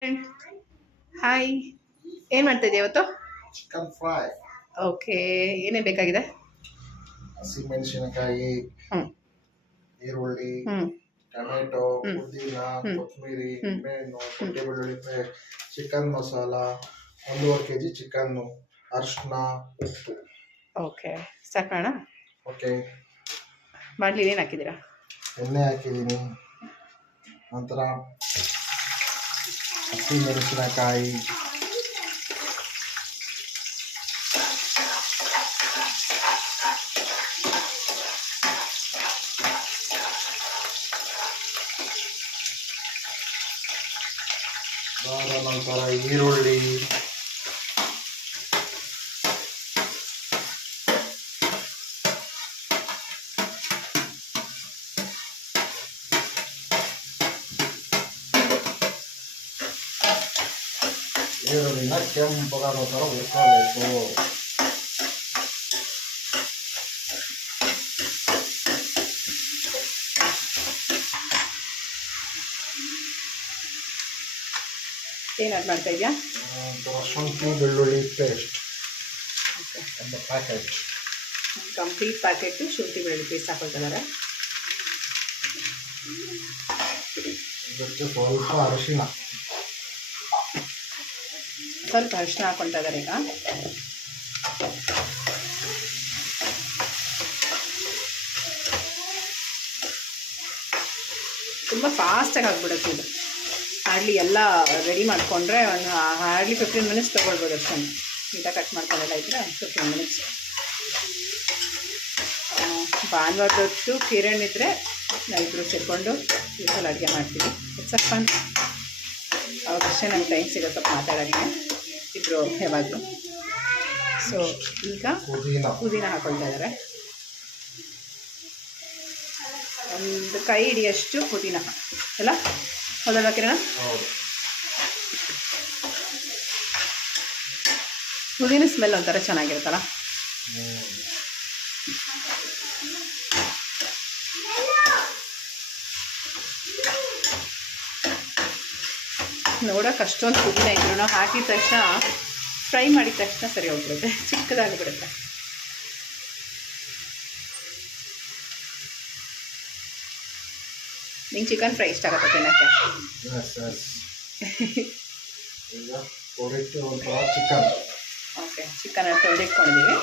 Hi, ಏನು ಮಾಡ್ತಾಯಿದ್ದೆ ಇವತ್ತು? Chicken fry. ಓಕೆ, ಏನೇನು ಬೇಕಾಗಿದೆ? ಹಸಿಮೆಣಸಿನಕಾಯಿ, ಹ್ಞೂ ಈರುಳ್ಳಿ, ಹ್ಞೂ ಟೊಮೆಟೊ, ಹ್ಞೂ ಪುದೀನ, ಹ್ಞೂ ಕೊತ್ತಂಬರಿ, ಹ್ಞೂ ನಿಂಬೆಹಣ್ಣು, ಶುಂಠಿ ಬೆಳ್ಳುಳ್ಳಿ paste, chicken masala, 1.5 kg chicken, ಅರಿಶಿನ, ಉಪ್ಪು. ಓಕೆ, ಸ್ಟಾರ್ಟ್ ಮಾಡೋಣ. ಓಕೆ, ಬಾಣಲಿ ಏನು ಹಾಕಿದ್ದೀರಾ? ಎಣ್ಣೆ ಹಾಕಿದ್ದೀನಿ. ನಂತರ ಹಸಿಮೆಣಸಿನಕಾಯಿ, ಅದಾದ ನಂತರ ಈರುಳ್ಳಿ, ಈರುಳ್ಳಿನ ಕೆಂಪಗಾಗೋ ಥರ ಹುರ್ಕೋಬೇಕು. ಏನು ಆ್ಯಡ್ ಮಾಡ್ತಾ ಇದೆಯಾ? ನಂತರ ಶುಂಠಿ ಬೆಳ್ಳುಳ್ಳಿ ಪೇಸ್ಟ್ ಒಂದು ಪ್ಯಾಕೆಟ್. ಕಂಪ್ಲೀಟ್ ಪ್ಯಾಕೆಟು ಶುಂಠಿ ಬೆಳ್ಳುಳ್ಳಿ ಪೇಸ್ಟ್ ಹಾಕೊಳ್ತಿದ್ದಾರೆ. ಇದಕ್ಕೆ ಸ್ವಲ್ಪ ಅರಿಶಿನ, ಸ್ವಲ್ಪ ಅರಿಶಿನ ಹಾಕೊಳ್ತಾ ಇದ್ದಾರೆ ಈಗ. ತುಂಬ ಫಾಸ್ಟಾಗಿ ಆಗಿಬಿಡುತ್ತೆ ಇದು. ಹಾರ್ಡ್ಲಿ ಎಲ್ಲ ರೆಡಿ ಮಾಡಿಕೊಂಡ್ರೆ ಒಂದು ಹಾರ್ಡ್ಲಿ 15 ಮಿನಿಟ್ಸ್ ತೊಗೊಳ್ಬೋದು ಅಷ್ಟೇ. ನೀಟಾಗಿ ಕಟ್ ಮಾಡ್ಕೊಂಡೆಲ್ಲ ಇದ್ದರೆ 15 ಮಿನಿಟ್ಸ್. ಭಾನುವಾರದೊತ್ತು ಕಿರಣ್ ಇದ್ದರೆ ನಾವಿಬ್ಬರು ಸೇರಿಕೊಂಡು ಇವತ್ತಲ್ಲಿ ಅಡುಗೆ ಮಾಡ್ತೀವಿ. It's a fun. ಅವಾಗಷ್ಟೇ ನಂಗೆ ಟೈಮ್ ಸಿಗೋ ಸ್ವಲ್ಪ ಮಾತಾಡೋಕ್ಕೆ ಇಬ್ಬರು ಯಾವಾಗಲೂ. ಸೊ ಈಗ ಪುದೀನ ಹಾಕೊಳ್ತಾ ಇದ್ದಾರೆ. ಒಂದು ಕೈ ಹಿಡಿಯಷ್ಟು ಪುದೀನ ಎಲ್ಲ ಹೌದಲ್ವಾ ಕಿರಣ? ಪುದೀನ ಸ್ಮೆಲ್ ಒಂಥರ ಚೆನ್ನಾಗಿರುತ್ತಲ್ಲ. ನೋಡೋಕೆ ಅಷ್ಟೊಂದು ಪುದೀನ ಇದ್ರು ನಾವು ಹಾಕಿದ ತಕ್ಷಣ ಫ್ರೈ ಮಾಡಿದ ತಕ್ಷಣ ಸರಿ ಹೋಗ್ಬಿಡುತ್ತೆ, ಚಿಕ್ಕದಾಗಿಬಿಡುತ್ತೆ. ನಿಂಗೆ ಚಿಕನ್ ಫ್ರೈ ಇಷ್ಟ ಆಗುತ್ತೆ ತಿನ್ನೋಕ್ಕೆ? ಈಗ ಒಂಥರ ಚಿಕನ್. ಓಕೆ, ಚಿಕನ್ ತೊಳೆದಿಟ್ಕೊಂಡಿದ್ದೀವಿ.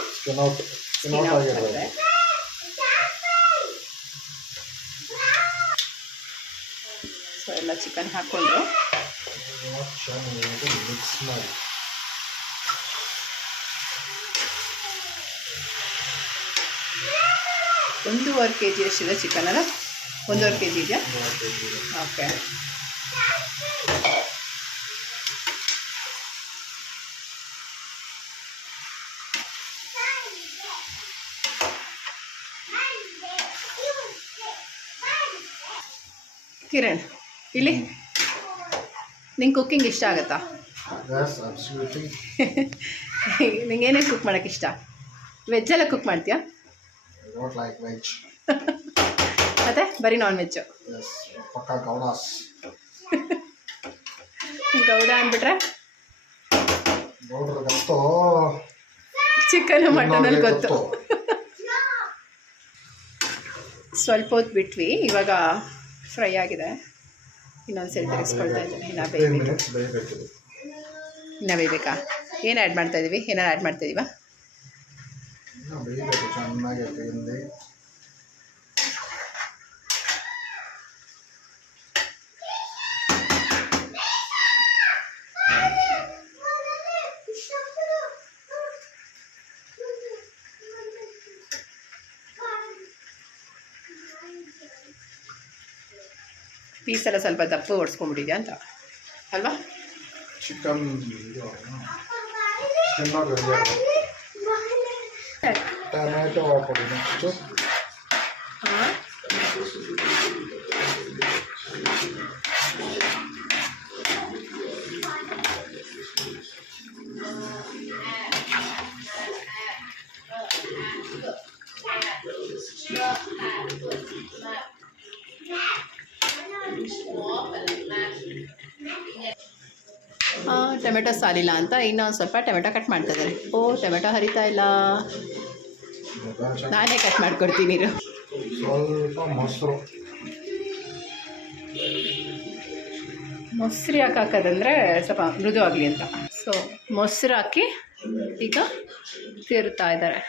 ಸೊ ಎಲ್ಲ ಚಿಕನ್ ಹಾಕ್ಕೊಂಡು ಚೆನ್ನಾಗಿ ಮಿಕ್ಸ್ ಮಾಡಿ 1.5 kg ಎಷ್ಟಿದೆ ಚಿಕನ್ ಅಲ್ಲ? 1.5 kg ಇದೆಯಾ? ಓಕೆ. ಕಿರಣ್ ಇಲ್ಲಿ ನಿಂಗೆ ಕುಕ್ಕಿಂಗ್ ಇಷ್ಟ ಆಗುತ್ತಾ? ನಿಂಗೆ ಏನೇನು ಕುಕ್ ಮಾಡೋಕ್ಕೆ ಇಷ್ಟ? ವೆಜ್ಜೆಲ್ಲ ಕುಕ್ ಮಾಡ್ತೀಯಾ? ಮತ್ತೆ ಬರೀ ನಾನ್ ವೆಜ್ಜು? ಗೌಡ ಅಂದ್ಬಿಟ್ರೆ ಚಿಕನ್ ಮಟನಲ್ಲಿ ಗೊತ್ತು. ಸ್ವಲ್ಪ ಹೊತ್ತು ಬಿಟ್ವಿ, ಇವಾಗ ಫ್ರೈ ಆಗಿದೆ. ಇನ್ನೊಂದ್ಸರಿ ತಿರ್ಗಿಸ್ಕೊಳ್ತಾ ಇದ್ದೀನಿ. ಇನ್ನು ಬೇಯಬೇಕಾ? ಏನು ಆ್ಯಡ್ ಮಾಡ್ತಾ ಇದ್ದೀವಿ? ಏನಾರು ಆ್ಯಡ್ ಮಾಡ್ತಾ ಇದ್ದೀವಾ? ಪೀಸೆಲ್ಲ ಸ್ವಲ್ಪ ದಪ್ಪ ಓಡಿಸ್ಕೊಂಡ್ಬಿಟ್ಟಿದ್ಯಾ ಅಂತ ಅಲ್ವಾ? ಚಿಕನ್ ಟೊಮೆಟೊ ಹಾಕೊಳ್ಳಿ ನೆಕ್ಸ್ಟು. ಟೊಮೆಟೊ ಸಾಲಿಲ್ಲ ಅಂತ ಇನ್ನೊಂದು ಸ್ವಲ್ಪ ಟೊಮೆಟೊ ಕಟ್ ಮಾಡ್ತಾ ಇದ್ದಾರೆ. ಓ ಟೊಮೆಟೊ ಹರಿತಾ ಇಲ್ಲ, ನಾನೇ ಕಟ್ ಮಾಡ್ಕೊಡ್ತೀನಿ ಇರು. ಸ್ವಲ್ಪ ಮೊಸರು. ಮೊಸರು ಯಾಕೆ ಹಾಕೋದಂದರೆ ಸ್ವಲ್ಪ ಮೃದು ಆಗಲಿ ಅಂತ. ಸೊ ಮೊಸರು ಹಾಕಿ ಈಗ ತಿರುತ್ತಾ ಇದ್ದಾರೆ.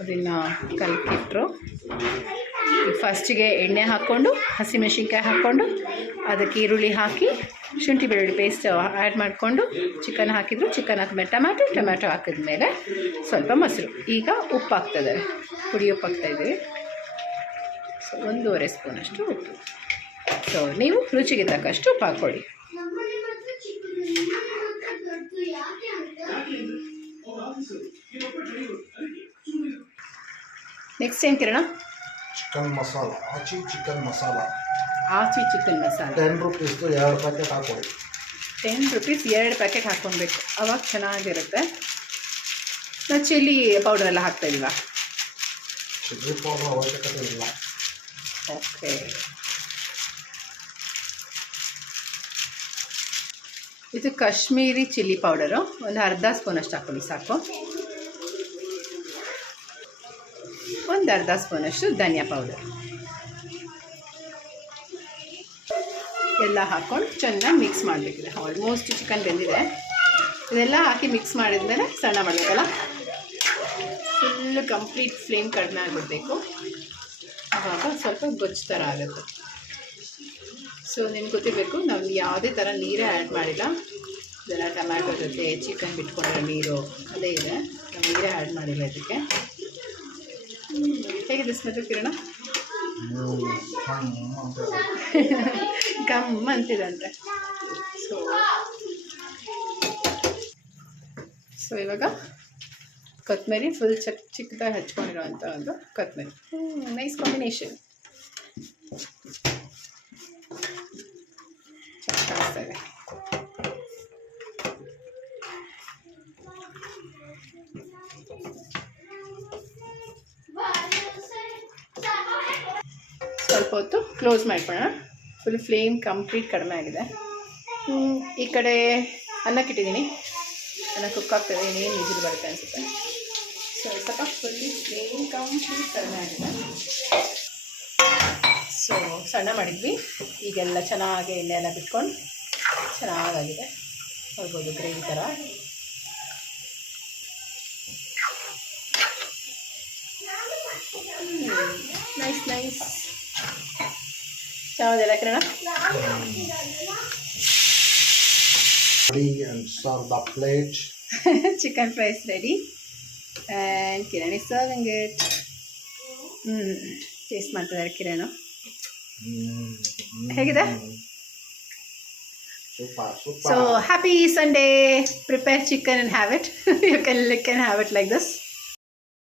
ಅದನ್ನು ಕಲಕಿಟ್ರು. ಫಸ್ಟಿಗೆ ಎಣ್ಣೆ ಹಾಕ್ಕೊಂಡು ಹಸಿಮೆಣಸಿನ್ಕಾಯಿ ಹಾಕ್ಕೊಂಡು ಅದಕ್ಕೆ ಈರುಳ್ಳಿ ಹಾಕಿ ಶುಂಠಿ ಬೆಳ್ಳುಳ್ಳಿ ಪೇಸ್ಟ್ ಆ್ಯಡ್ ಮಾಡಿಕೊಂಡು ಚಿಕನ್ ಹಾಕಿದ್ರು. ಚಿಕನ್ ಹಾಕಿದ್ಮೇಲೆ ಟೊಮ್ಯಾಟೊ ಹಾಕಿದ್ಮೇಲೆ ಸ್ವಲ್ಪ ಮೊಸರು. ಈಗ ಉಪ್ಪು ಹಾಕ್ತಿದ್ದಾರೆ, ಪುಡಿ ಉಪ್ಪು ಹಾಕ್ತಾಯಿದ್ದೀವಿ. ಸೊ 1.5 ಸ್ಪೂನಷ್ಟು ಉಪ್ಪು. ಸೊ ನೀವು ರುಚಿಗೆ ತಕ್ಕಷ್ಟು ಉಪ್ಪು ಹಾಕ್ಕೊಳ್ಳಿ. ನೆಕ್ಸ್ಟ್ ಏನು ಕಿರಣ? ಚಿಕನ್ ಮಸಾಲ, ಆಚಿ ಚಿಕನ್ ಮಸಾಲ. ಆಚಿ ಚಿಕನ್ ಮಸಾಲ 10 ರೂಪೀಸ್ದು 2 ಪ್ಯಾಕೆಟ್ ಹಾಕೊಳ್ಳಿ. 10 ರೂಪೀಸ್ 2 ಪ್ಯಾಕೆಟ್ ಹಾಕ್ಕೊಬೇಕು, ಅವಾಗ ಚೆನ್ನಾಗಿರುತ್ತೆ. ನಾವು ಚಿಲ್ಲಿ ಪೌಡರ್ ಎಲ್ಲ ಹಾಕ್ತಾಯಿಲ್ವಾ? ಚಿಲ್ಲಿ ಪೌಡರ್ ಅವಶ್ಯಕತೆ ಇಲ್ಲ. ಓಕೆ. ಇದು ಕಾಶ್ಮೀರಿ ಚಿಲ್ಲಿ ಪೌಡರು, ಒಂದು ಅರ್ಧ ಸ್ಪೂನಷ್ಟು ಹಾಕ್ಕೊಳ್ಳಿ ಸಾಕು. ಒಂದು ಅರ್ಧ ಸ್ಪೂನಷ್ಟು ಧನಿಯಾ ಪೌಡರ್ ಎಲ್ಲ ಹಾಕ್ಕೊಂಡು ಚೆನ್ನಾಗಿ ಮಿಕ್ಸ್ ಮಾಡಬೇಕಿದೆ. ಆಲ್ಮೋಸ್ಟ್ ಚಿಕನ್ ಬೆಂದಿದೆ. ಇದೆಲ್ಲ ಹಾಕಿ ಮಿಕ್ಸ್ ಮಾಡಿದ್ಮೇಲೆ ಸಣ್ಣ ಮಾಡಬೇಕಲ್ಲ, ಫುಲ್ಲು ಕಂಪ್ಲೀಟ್ ಫ್ಲೇಮ್ ಕಡಿಮೆ ಆಗಿಬಿಡ್ಬೇಕು. ಆವಾಗ ಸ್ವಲ್ಪ ಗೊಜ್ಜು ಥರ ಆಗುತ್ತೆ. ಸೊ ನಿಮ್ಗೆ ಗೊತ್ತಿರಬೇಕು, ನಾವು ಯಾವುದೇ ಥರ ನೀರೇ ಆ್ಯಡ್ ಮಾಡಿಲ್ಲ. ಇದೆಲ್ಲ ಟೊಮ್ಯಾಟೊ ಜೊತೆ ಚಿಕನ್ ಬಿಟ್ಕೊಂಡಿರೋ ನೀರು ಅದೇ ಇದೆ, ನಾವು ನೀರೇ ಆ್ಯಡ್ ಮಾಡಿಲ್ಲ ಇದಕ್ಕೆ. ಹೇಗಿದೆ ಸ್ಮೆಲ್ ಕಿರಣ? ಗಮ್ ಅಂತಿದಂತೆ. ಸೊ ಇವಾಗ ಕೊತ್ತಂಬರಿ ಫುಲ್ ಚಿಕ್ಕದಾಗಿ ಹಚ್ಕೊಂಡಿರೋವಂಥ ಒಂದು ಕೊತ್ತಂಬರಿ. Nice combination. ಚೆನ್ನಾಗಿ ಕಾಣಿಸ್ತಾ ಇದೆ. ಸ್ವಲ್ಪ ಹೊತ್ತು ಕ್ಲೋಸ್ ಮಾಡ್ಕೊಳ್ಳೋಣ. ಫುಲ್ ಫ್ಲೇಮ್ ಕಂಪ್ಲೀಟ್ ಕಡಿಮೆ ಆಗಿದೆ. ಈ ಕಡೆ ಅನ್ನಕ್ಕಿಟ್ಟಿದ್ದೀನಿ, ಅನ್ನ ಕುಕ್ ಆಗ್ತದೆ. ಇನ್ನೇನು ವಿಜಿಲ್ ಬರುತ್ತೆ ಅನಿಸುತ್ತೆ. ಸ್ವಲ್ಪ ಫುಲ್ ಫ್ಲೇಮ್ ಕಂಪ್ಲೀಟ್ ಕಡಿಮೆ ಆಗಿದೆ. ಸೊ ಸಣ್ಣ ಮಾಡಿದ್ವಿ, ಈಗೆಲ್ಲ ಚೆನ್ನಾಗಿ ಎಣ್ಣೆ ಎಲ್ಲ ಬಿಟ್ಕೊಂಡು ಚೆನ್ನಾಗಾಗಿದೆ. ನೋಡ್ಬೋದು ಗ್ರೇವಿ ಥರ. ನೈಸ್. ಚೆನ್ನಾಗಿದೆಲ್ಲ ಕಿರಣ? Ready and serve the plate. Chicken fries ready and Kiran is serving it. Taste ಮಾಡ್ತಿದ್ದಾರೆ ಕಿರಣ. ಹೇಗಿದೆ? Super. So happy Sunday. Prepare chicken and have it. You can lick and have it like this.